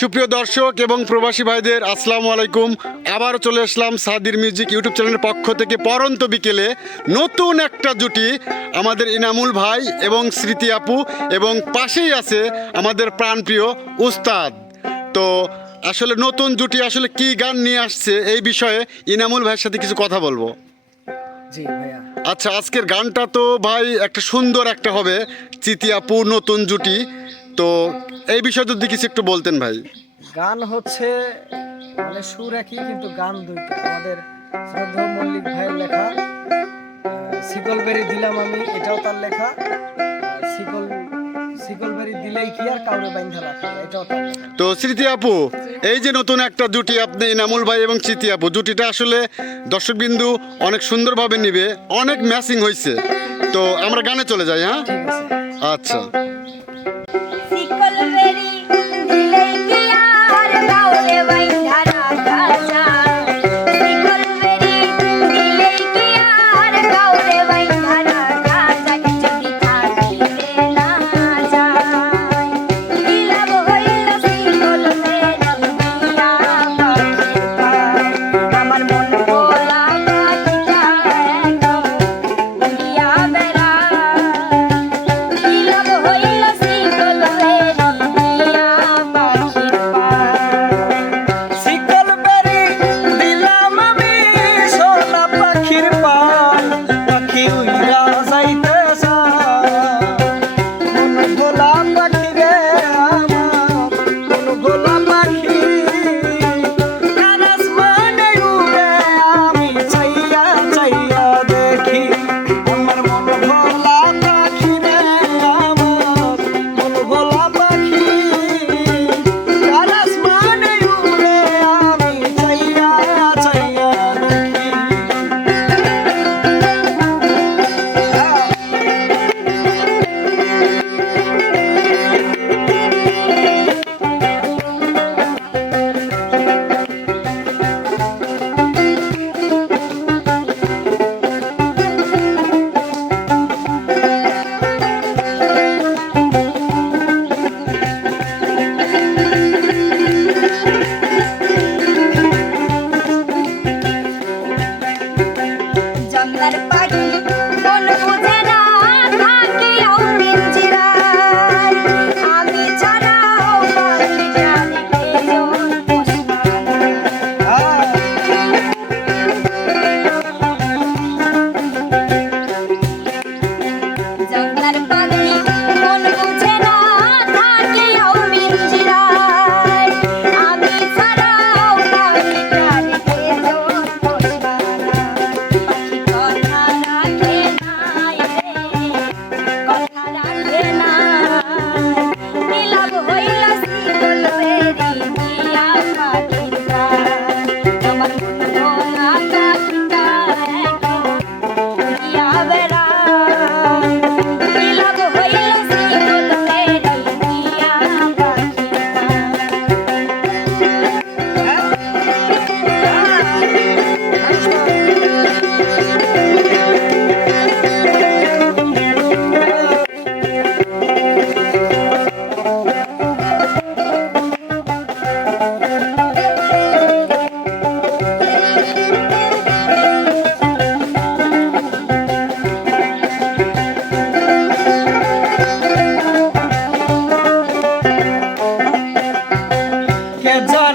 সুপ্রিয় দর্শক এবং প্রবাসী ভাইদের আসসালামু আলাইকুম। আবার চলে আসলাম সাদির মিউজিক ইউটিউব চ্যানেলের পক্ষ থেকে পরন্ত বিকেলে নতুন একটা জুটি আমাদের ইনামুল ভাই এবং স্মৃতি আপু এবং পাশেই আছে আমাদের প্রাণপ্রিয় উস্তাদ। তো আসলে নতুন জুটি আসলে কি গান নিয়ে আসছে এই বিষয়ে ইনামুল ভাইয়ের সাথে কিছু কথা বলব। জি ভাইয়া। আচ্ছা আজকের গানটা তো ভাই একটা সুন্দর একটা হবে। চিতি আপু নতুন জুটি। তো এই বিষয়ে যদি কিছু একটু বলতেন ভাই। গান হচ্ছে মানে সুর একই কিন্তু গান দুইটা। আমাদের শ্রদ্ধা মল্লিক ভাইয়ের লেখা সিকলবেরি দিলাম আমি এটাও তার লেখা। সিকল সিকলবেরি দিলেই কি আর কাউরে বাইন্ধা রাখা এটাও তার তো স্মৃতি আপু এই যে নতুন একটা জুটি আপনি ইনামুল ভাই এবং স্মৃতি আপু জুটিটা আসলে দর্শকবিন্দু অনেক সুন্দরভাবে নিবে অনেক ম্যাচিং হয়েছে তো আমরা গানে চলে যাই হ্যাঁ? আচ্ছা। পাখি উইরা Bye.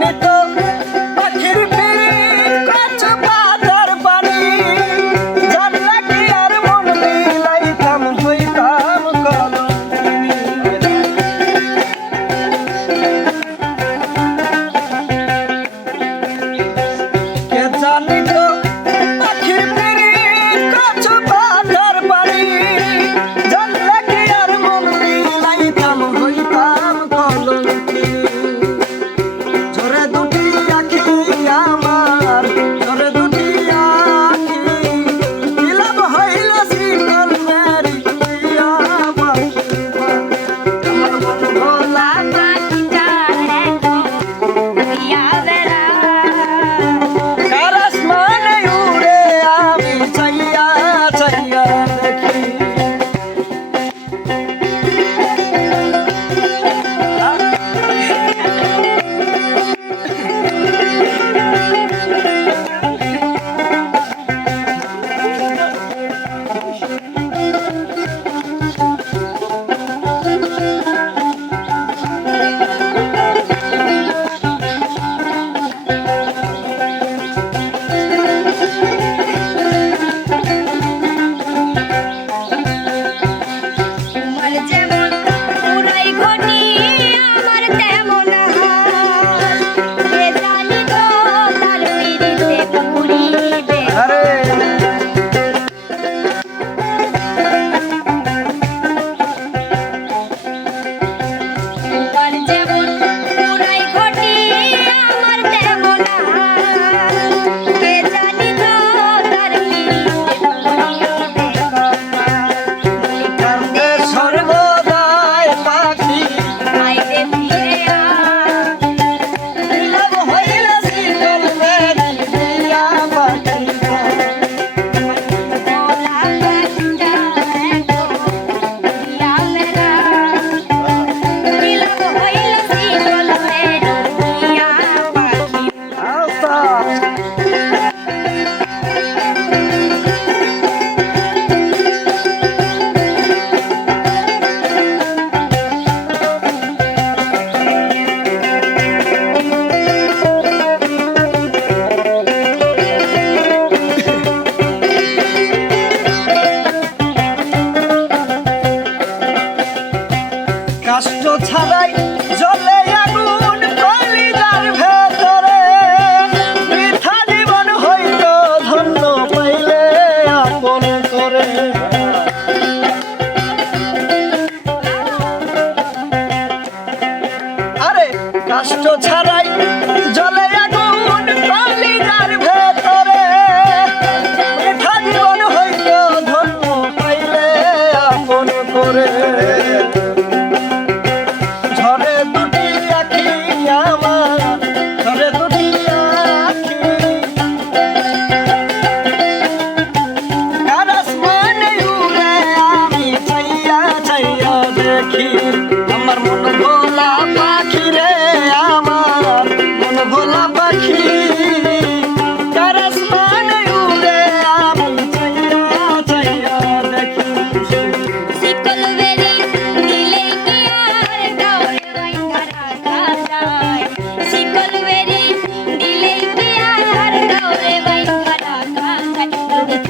কে জানে তো কাষ্ট ছাড়াই জলে আগুন কলিদার ভেতরে। বৃথা জীবন হইত ধন্য পাইলে আপন করে। আরে, কাষ্ট ছাড়াই জলে আগুন